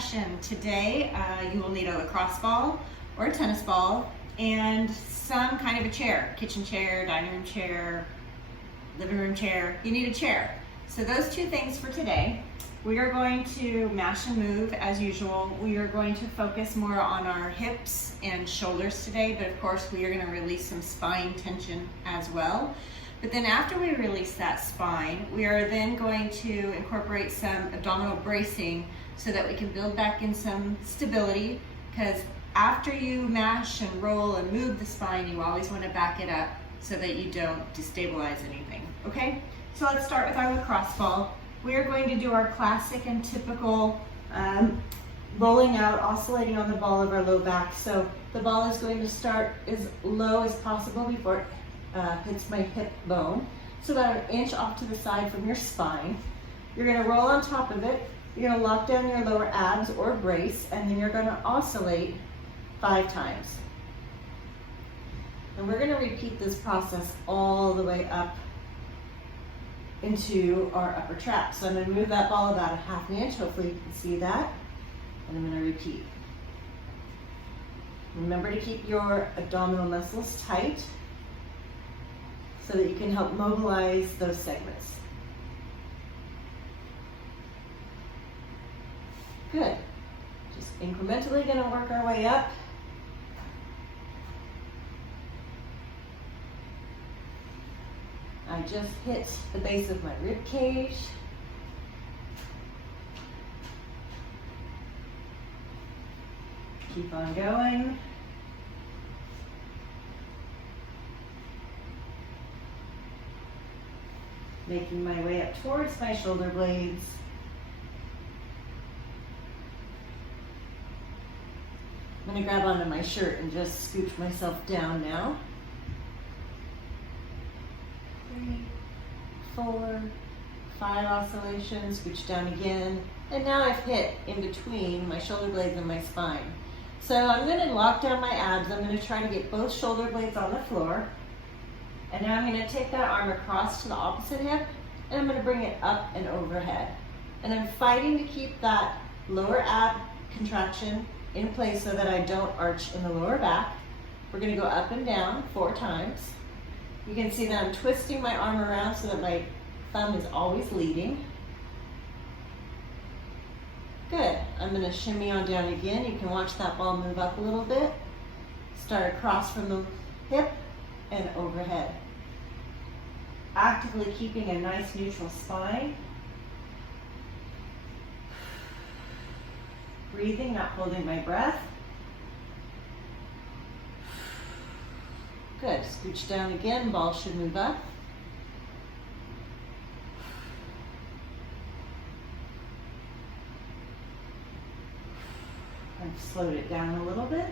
session. Today you will need a lacrosse ball or a tennis ball and some kind of a chair, kitchen chair, dining room chair, living room chair. You need a chair. So those two things for today. We are going to mash and move as usual. We are going to focus more on our hips and shoulders today, but of course we are going to release some spine tension as well. But then after we release that spine, we are then going to incorporate some abdominal bracing so that we can build back in some stability, because after you mash and roll and move the spine, you always want to back it up so that you don't destabilize anything, okay? So let's start with our lacrosse ball. We are going to do our classic and typical rolling out, oscillating on the ball of our low back. So the ball is going to start as low as possible before it hits my hip bone. So about an inch off to the side from your spine. You're going to roll on top of it. You're going to lock down your lower abs or brace, and then you're going to oscillate 5 times. And we're going to repeat this process all the way up into our upper trap. So I'm going to move that ball about a half an inch. Hopefully you can see that. And I'm going to repeat. Remember to keep your abdominal muscles tight so that you can help mobilize those segments. Good. Just incrementally going to work our way up. I just hit the base of my rib cage. Keep on going. Making my way up towards my shoulder blades. I'm going to grab onto my shirt and just scooch myself down now. 3, 4, 5 oscillations, scooch down again. And now I've hit in between my shoulder blades and my spine. So I'm going to lock down my abs. I'm going to try to get both shoulder blades on the floor. And now I'm going to take that arm across to the opposite hip, and I'm going to bring it up and overhead. And I'm fighting to keep that lower ab contraction in place so that I don't arch in the lower back. We're going to go up and down 4 times. You can see that I'm twisting my arm around so that my thumb is always leading. Good. I'm going to shimmy on down again. You can watch that ball move up a little bit. Start across from the hip and overhead. Actively keeping a nice neutral spine. Breathing, not holding my breath. Good. Scooch down again. Ball should move up. I've slowed it down a little bit.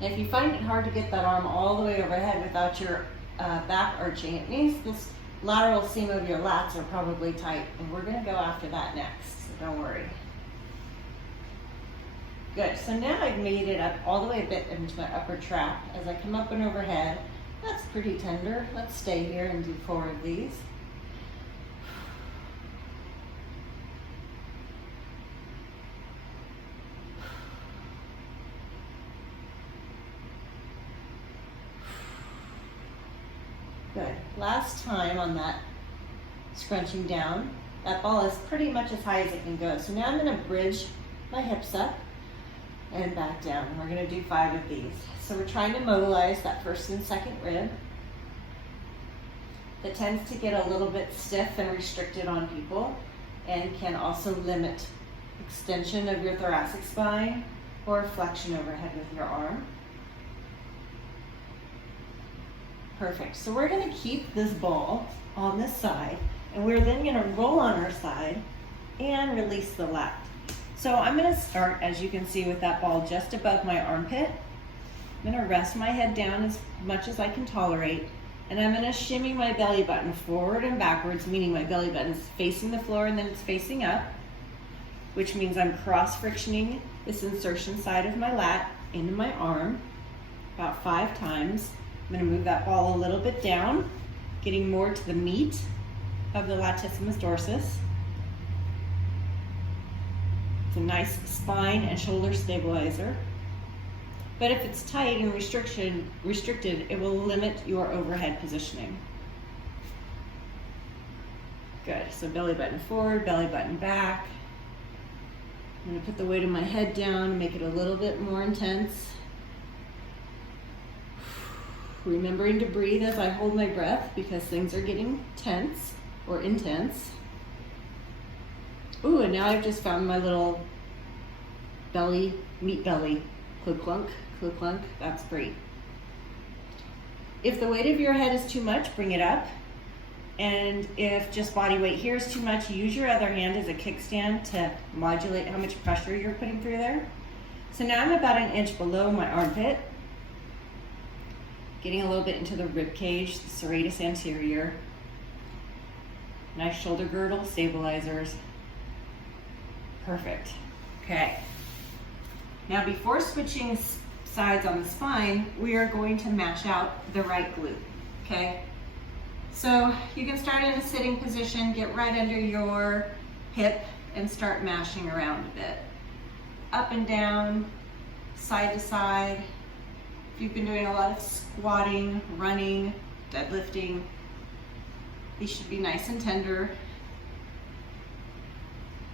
And if you find it hard to get that arm all the way overhead without your back arching, it means this lateral seam of your lats are probably tight, and we're going to go after that next, so don't worry. Good, so now I've made it up all the way a bit into my upper trap. As I come up and overhead, that's pretty tender. Let's stay here and do 4 of these. Good. Last time on that scrunching down, that ball is pretty much as high as it can go. So now I'm going to bridge my hips up and back down. We're going to do 5 of these. So we're trying to mobilize that first and second rib. That tends to get a little bit stiff and restricted on people and can also limit extension of your thoracic spine or flexion overhead with your arm. Perfect. So we're going to keep this ball on this side, and we're then going to roll on our side and release the lat. So I'm going to start, as you can see, with that ball just above my armpit. I'm going to rest my head down as much as I can tolerate, and I'm going to shimmy my belly button forward and backwards, meaning my belly button is facing the floor and then it's facing up, which means I'm cross-frictioning this insertion side of my lat into my arm about 5 times. I'm going to move that ball a little bit down, getting more to the meat of the latissimus dorsis. It's a nice spine and shoulder stabilizer. But if it's tight and restricted, it will limit your overhead positioning. Good, so belly button forward, belly button back. I'm gonna put the weight of my head down and make it a little bit more intense. Remembering to breathe as I hold my breath because things are getting tense or intense. Ooh, and now I've just found my little belly, meat belly. Clunk, clunk, clunk, that's great. If the weight of your head is too much, bring it up. And if just body weight here is too much, use your other hand as a kickstand to modulate how much pressure you're putting through there. So now I'm about an inch below my armpit, getting a little bit into the rib cage, the serratus anterior. Nice shoulder girdle, stabilizers. Perfect. Okay. Now before switching sides on the spine, we are going to mash out the right glute, okay? So you can start in a sitting position, get right under your hip and start mashing around a bit. Up and down, side to side. If you've been doing a lot of squatting, running, deadlifting, these should be nice and tender.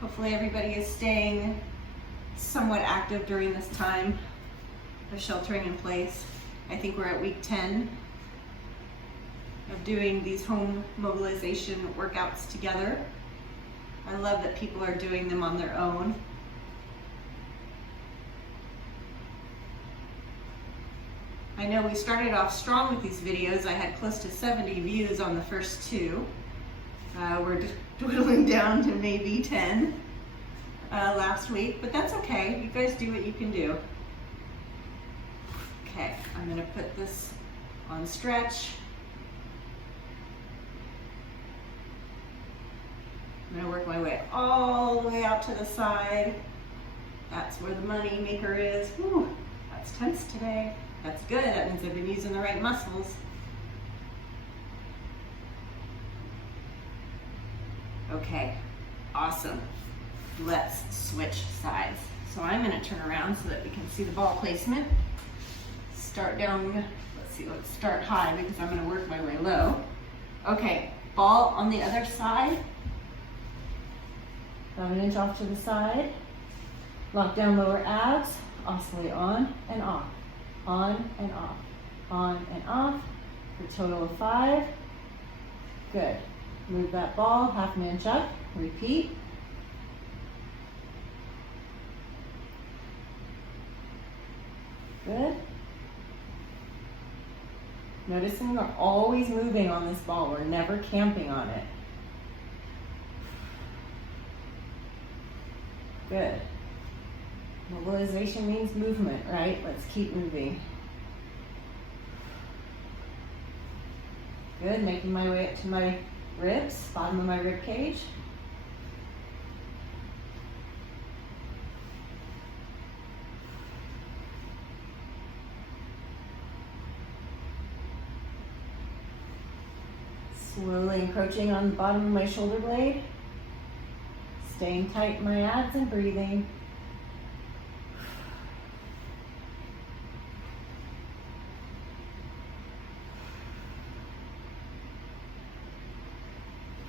Hopefully everybody is staying somewhat active during this time of sheltering in place. I think we're at week 10 of doing these home mobilization workouts together. I love that people are doing them on their own. I know we started off strong with these videos. I had close to 70 views on the first two. We're dwindling down to maybe 10 last week, but that's okay. You guys do what you can do. Okay, I'm gonna put this on stretch. I'm gonna work my way all the way out to the side. That's where the money maker is. Whew, that's tense today. That's good, that means I've been using the right muscles. Okay, awesome. Let's switch sides. So I'm gonna turn around so that we can see the ball placement. Start down, let's start high because I'm gonna work my way low. Okay, ball on the other side. About an inch off to the side. Lock down lower abs, oscillate on and off. On and off, on and off, for a total of 5. Good. Move that ball half an inch up, repeat. Good. Noticing we're always moving on this ball, we're never camping on it. Good. Mobilization means movement, right? Let's keep moving. Good, making my way up to my ribs, bottom of my rib cage. Slowly encroaching on the bottom of my shoulder blade. Staying tight in my abs and breathing.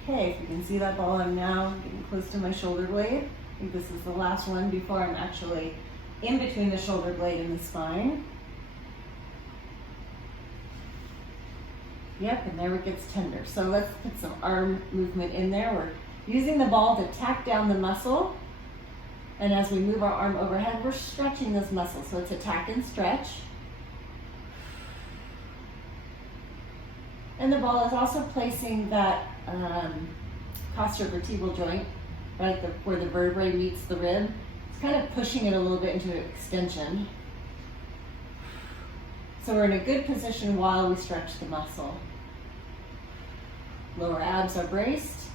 Okay, if you can see that ball, I'm now getting close to my shoulder blade. I think this is the last one before I'm actually in between the shoulder blade and the spine. Yep, and there it gets tender. So let's put some arm movement in there. We're using the ball to tack down the muscle. And as we move our arm overhead, we're stretching this muscle. So it's a tack and stretch. And the ball is also placing that costovertebral joint, right where the vertebrae meets the rib. It's kind of pushing it a little bit into extension. So we're in a good position while we stretch the muscle. Lower abs are braced.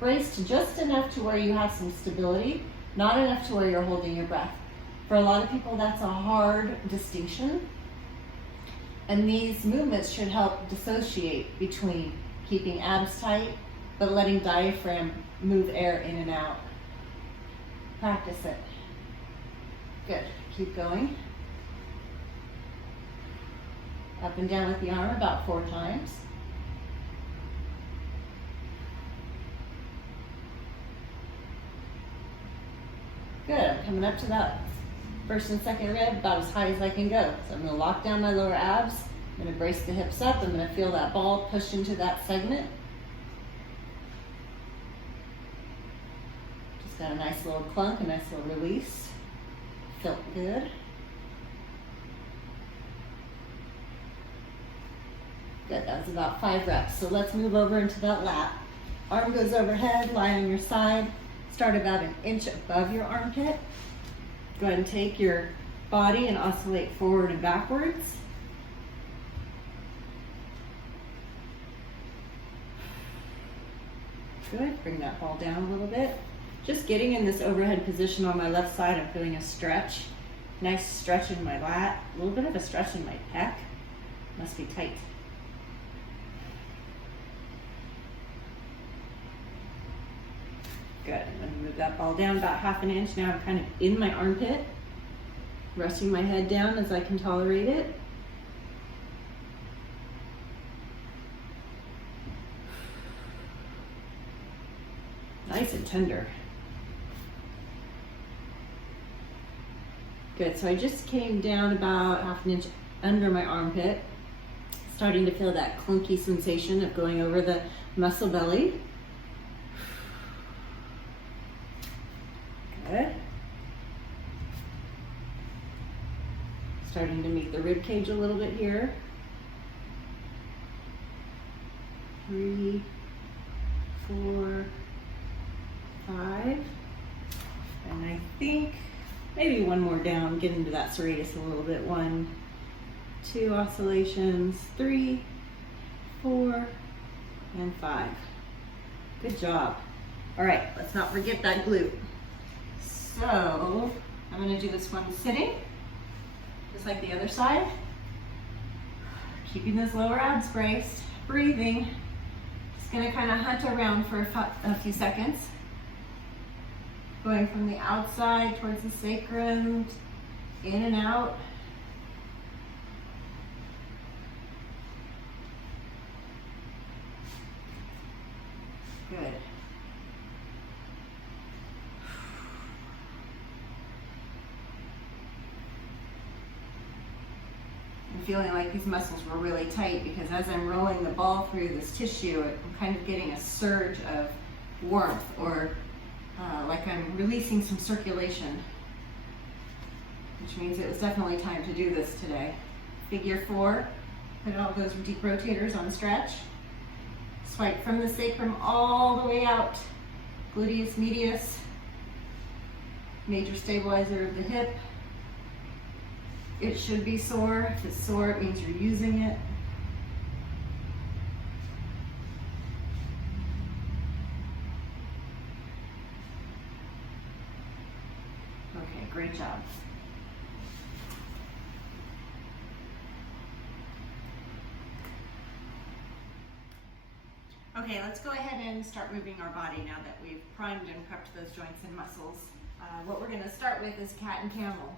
Braced just enough to where you have some stability, not enough to where you're holding your breath. For a lot of people, that's a hard distinction. And these movements should help dissociate between keeping abs tight, but letting diaphragm move air in and out. Practice it. Good. Keep going. Up and down with the arm about 4 times. Good. I'm coming up to that first and second rib about as high as I can go. So I'm going to lock down my lower abs. I'm going to brace the hips up. I'm going to feel that ball push into that segment. Just got a nice little clunk, a nice little release. Felt good. Good, that was about 5 reps. So let's move over into that lap. Arm goes overhead, lie on your side. Start about 1 inch above your armpit. Go ahead and take your body and oscillate forward and backwards. Good, bring that ball down a little bit. Just getting in this overhead position on my left side, I'm feeling a stretch. Nice stretch in my lat, a little bit of a stretch in my pec. Must be tight. Good, I'm going to move that ball down about 1/2 inch. Now I'm kind of in my armpit, resting my head down as I can tolerate it. Nice and tender. Good, so I just came down about 1/2 inch under my armpit, starting to feel that clunky sensation of going over the muscle belly. Good. Starting to meet the rib cage a little bit here. 3, 4, 5. And I think maybe one more down, get into that serratus a little bit. 1, 2 oscillations, 3, 4, and 5. Good job. All right, let's not forget that glute. So I'm going to do this one sitting, just like the other side. Keeping those lower abs braced, breathing. Just going to kind of hunt around for a few seconds. Going from the outside towards the sacrum, in and out. Good. I'm feeling like these muscles were really tight because as I'm rolling the ball through this tissue, I'm kind of getting a surge of warmth, or like I'm releasing some circulation, which means it was definitely time to do this today. Figure 4, put all those deep rotators on stretch. Swipe from the sacrum all the way out. Gluteus medius, major stabilizer of the hip. It should be sore. If it's sore, it means you're using it. Okay, great job. Okay, let's go ahead and start moving our body now that we've primed and prepped those joints and muscles. What we're going to start with is cat and camel.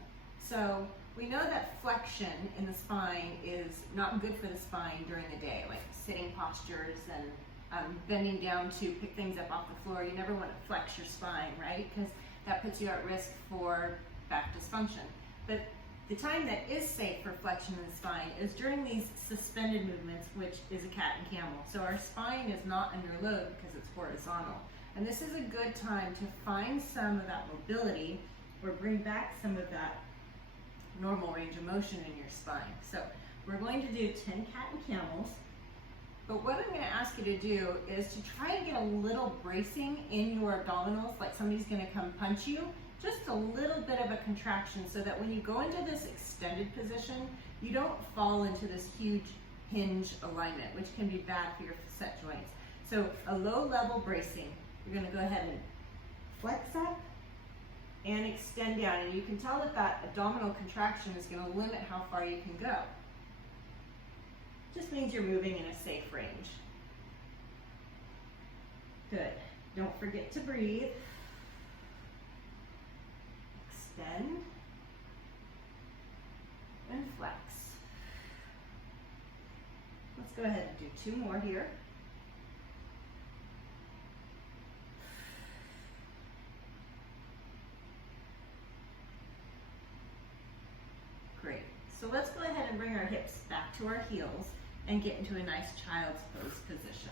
So we know that flexion in the spine is not good for the spine during the day, like sitting postures and bending down to pick things up off the floor. You never want to flex your spine, right? Because that puts you at risk for back dysfunction. But the time that is safe for flexion in the spine is during these suspended movements, which is a cat and camel. So our spine is not under load because it's horizontal. And this is a good time to find some of that mobility or bring back some of that normal range of motion in your spine. So we're going to do 10 cat and camels. But what I'm going to ask you to do is to try to get a little bracing in your abdominals, like somebody's going to come punch you. Just a little bit of a contraction so that when you go into this extended position, you don't fall into this huge hinge alignment, which can be bad for your set joints. So a low level bracing. You're going to go ahead and flex up and extend down. And you can tell that that abdominal contraction is going to limit how far you can go. Just means you're moving in a safe range. Good. Don't forget to breathe. Extend and flex. Let's go ahead and do 2 more here. Great. So let's go ahead and bring our hips back to our heels and get into a nice child's pose position.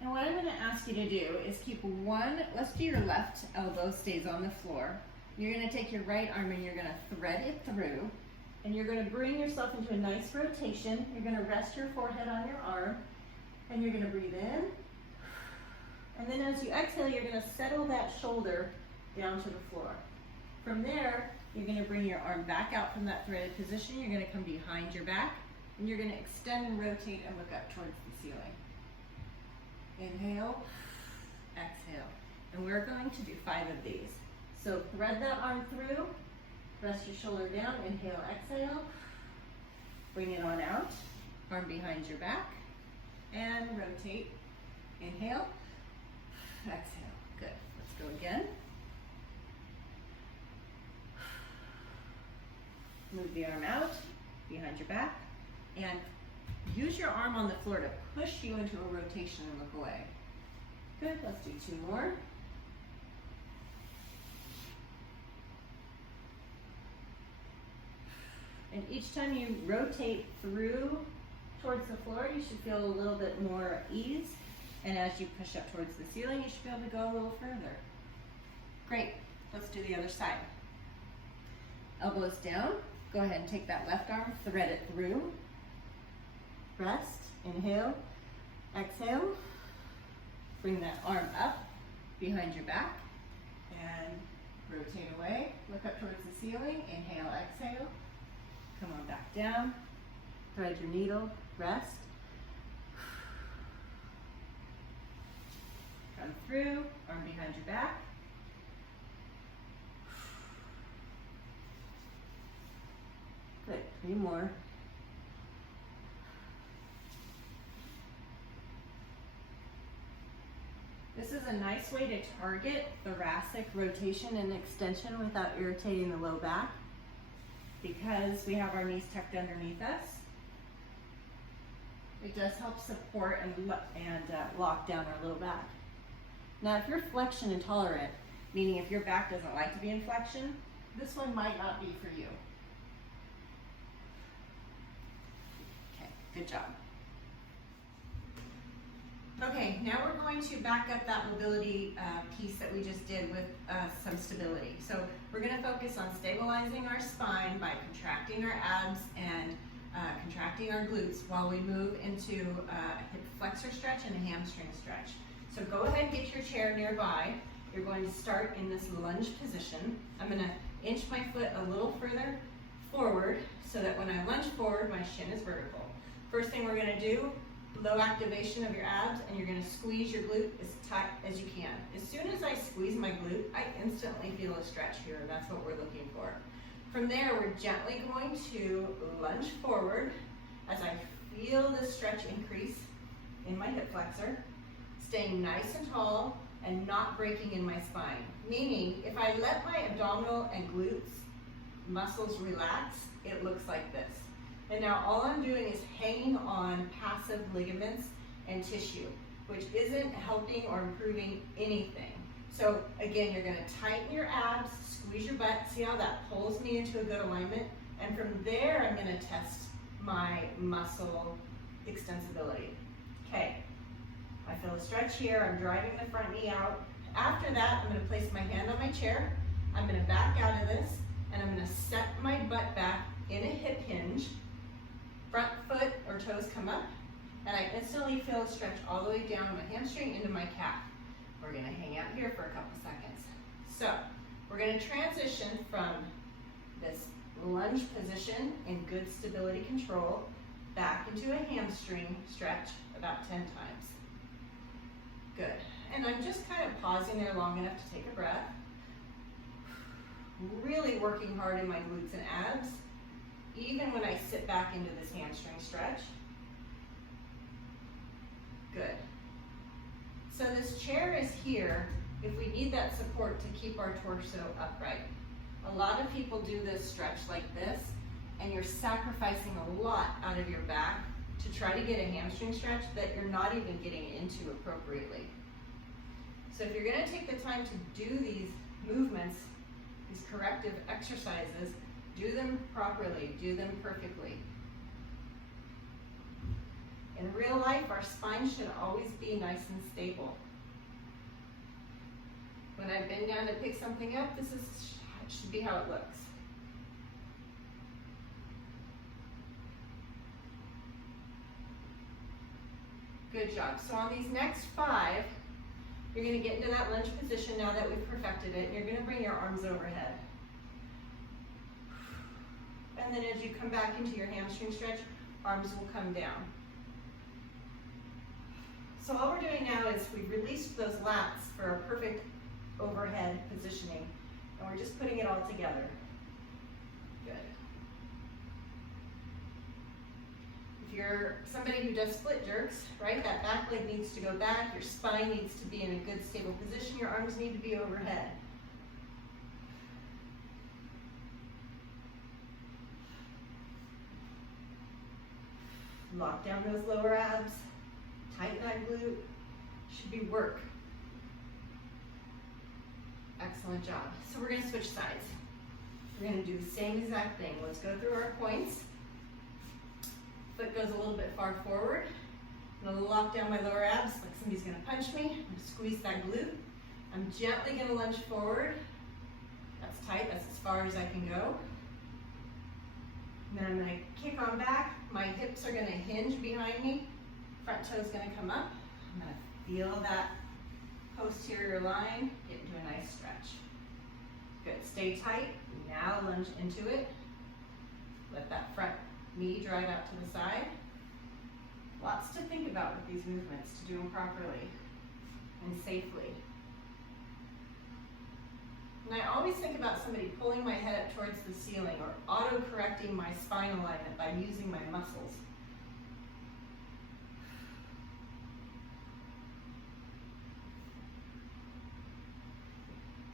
And what I'm going to ask you to do is keep let's do your left elbow stays on the floor. You're going to take your right arm and you're going to thread it through. And you're going to bring yourself into a nice rotation. You're going to rest your forehead on your arm. And you're going to breathe in. And then as you exhale, you're going to settle that shoulder down to the floor. From there, you're going to bring your arm back out from that threaded position. You're going to come behind your back. And you're going to extend and rotate and look up towards the ceiling. Inhale, exhale. And we're going to do 5 of these. So thread that arm through, rest your shoulder down, inhale, exhale. Bring it on out, arm behind your back, and rotate. Inhale, exhale. Good. Let's go again. Move the arm out, behind your back, and use your arm on the floor to push you into a rotation and look away. Good, let's do 2 more. And each time you rotate through towards the floor, you should feel a little bit more ease. And as you push up towards the ceiling, you should be able to go a little further. Great, let's do the other side. Elbows down, go ahead and take that left arm, thread it through. Rest, inhale, exhale. Bring that arm up behind your back and rotate away. Look up towards the ceiling, inhale, exhale. Come on back down, thread your needle, rest. Come through, arm behind your back. Good, 3 more. This is a nice way to target thoracic rotation and extension without irritating the low back because we have our knees tucked underneath us. It does help support and lock down our low back. Now, if you're flexion intolerant, meaning if your back doesn't like to be in flexion, this one might not be for you. Okay, good job. Okay, now we're going to back up that mobility piece that we just did with some stability. So we're going to focus on stabilizing our spine by contracting our abs and contracting our glutes while we move into a hip flexor stretch and a hamstring stretch. So go ahead and get your chair nearby. You're going to start in this lunge position. I'm going to inch my foot a little further forward so that when I lunge forward, my shin is vertical. First thing we're going to do, low activation of your abs, and you're going to squeeze your glute as tight as you can. As soon as I squeeze my glute, I instantly feel a stretch here, and that's what we're looking for. From there, we're gently going to lunge forward as I feel this stretch increase in my hip flexor, staying nice and tall and not breaking in my spine. Meaning, if I let my abdominal and glutes muscles relax, it looks like this. And now all I'm doing is hanging on passive ligaments and tissue, which isn't helping or improving anything. So again, you're going to tighten your abs, squeeze your butt, see how that pulls me into a good alignment, and from there I'm going to test my muscle extensibility. Okay, I feel a stretch here, I'm driving the front knee out. After that, I'm going to place my hand on my chair, I'm going to back out of this, and I'm going to set my butt back in a hip hinge. Front foot or toes come up, and I instantly feel a stretch all the way down my hamstring into my calf. We're going to hang out here for a couple seconds. So we're going to transition from this lunge position in good stability control back into a hamstring stretch about 10 times. Good. And I'm just kind of pausing there long enough to take a breath. Really working hard in my glutes and abs. even when I sit back into this hamstring stretch. Good. So this chair is here if we need that support to keep our torso upright. A lot of people do this stretch like this, and you're sacrificing a lot out of your back to try to get a hamstring stretch that you're not even getting into appropriately. So if you're going to take the time to do these movements, these corrective exercises, do them properly, do them perfectly. In real life, our spine should always be nice and stable. When I bend down to pick something up, this should be how it looks. Good job. So on these next 5, you're going to get into that lunge position now that we've perfected it. You're going to bring your arms overhead. And then as you come back into your hamstring stretch, arms will come down. So all we're doing now is we've released those lats for a perfect overhead positioning, and we're just putting it all together. Good. If you're somebody who does split jerks, right, that back leg needs to go back, your spine needs to be in a good stable position, your arms need to be overhead. Lock down those lower abs, tighten that glute, should be work. Excellent job. So we're going to switch sides. We're going to do the same exact thing. Let's go through our points. Foot goes a little bit far forward. I'm going to lock down my lower abs like somebody's going to punch me. I'm going to squeeze that glute. I'm gently going to lunge forward. That's tight. That's as far as I can go. And then I'm going to kick on back. My hips are going to hinge behind me. Front toe's going to come up. I'm going to feel that posterior line, get into a nice stretch. Good, stay tight. Now lunge into it. Let that front knee drive out to the side. Lots to think about with these movements to do them properly and safely. And I always think about somebody pulling my head up towards the ceiling or auto-correcting my spine alignment by using my muscles.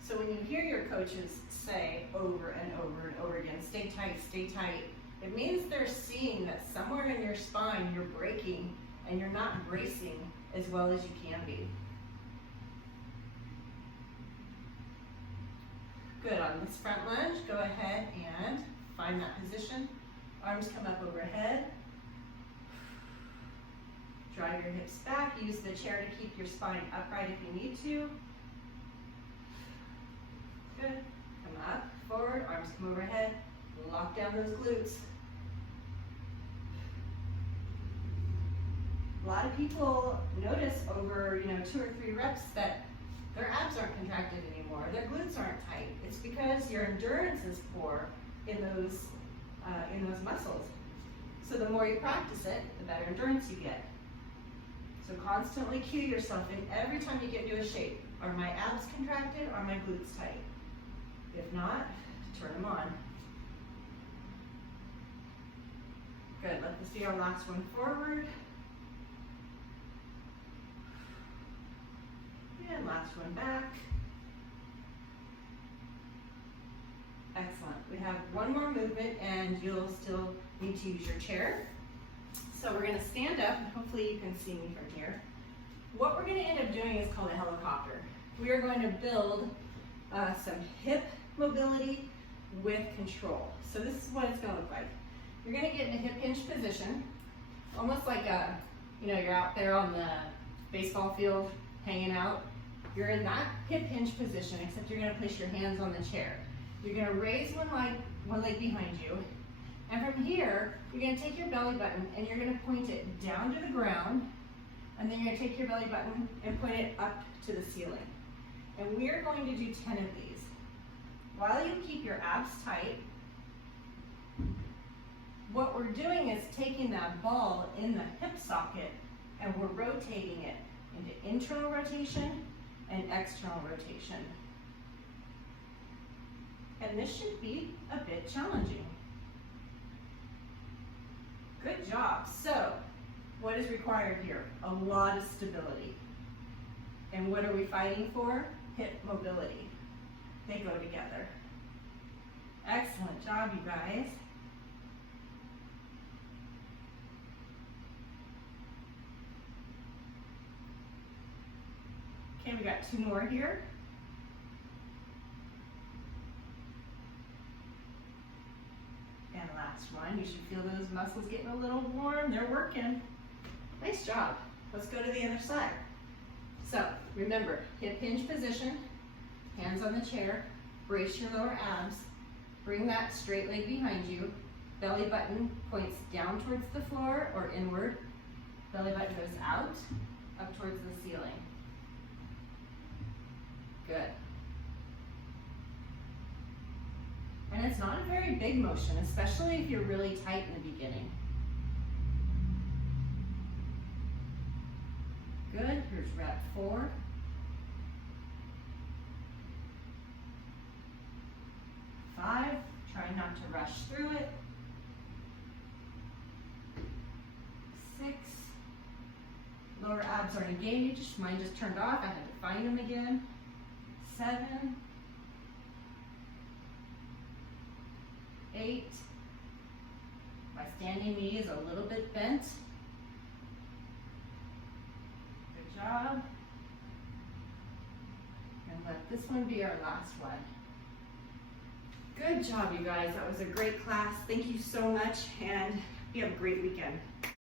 So when you hear your coaches say over and over and over again, stay tight, it means they're seeing that somewhere in your spine you're breaking and you're not bracing as well as you can be. Good, on this front lunge, go ahead and find that position. Arms come up overhead. Drive your hips back, use the chair to keep your spine upright if you need to. Good. Come up, forward, arms come overhead, lock down those glutes. A lot of people notice over 2 or 3 reps that their abs aren't contracted anymore, their glutes aren't tight. It's because your endurance is poor in those muscles. So the more you practice it, the better endurance you get. So constantly cue yourself in every time you get into a shape. Are my abs contracted? Are my glutes tight? If not, turn them on. Good, let this be our last one forward. And last one back. Excellent. We have one more movement and you'll still need to use your chair. So we're going to stand up, and hopefully you can see me from here. What we're going to end up doing is called a helicopter. We are going to build some hip mobility with control. So this is what it's going to look like. You're going to get in a hip hinge position, almost like you're out there on the baseball field hanging out. You're in that hip hinge position, except you're going to place your hands on the chair. You're going to raise one leg behind you, and from here, you're going to take your belly button and you're going to point it down to the ground, and then you're going to take your belly button and point it up to the ceiling. And we're going to do 10 of these. While you keep your abs tight, what we're doing is taking that ball in the hip socket and we're rotating it into internal rotation and external rotation. And this should be a bit challenging. Good job. So, what is required here? A lot of stability. And what are we fighting for? Hip mobility. They go together. Excellent job, you guys. Okay, we got 2 more here. And last one, you should feel those muscles getting a little warm. They're working. Nice job. Let's go to the other side. So remember, hip hinge position, hands on the chair, brace your lower abs, bring that straight leg behind you, belly button points down towards the floor or inward, belly button goes out, up towards the ceiling. Good. And it's not a very big motion, especially if you're really tight in the beginning. Good, here's rep 4. 5, try not to rush through it. 6, lower abs are engaged, mine just turned off, I had to find them again. 7, 8, my standing knee is a little bit bent. Good job. And let this one be our last one. Good job, you guys. That was a great class. Thank you so much, and you have a great weekend.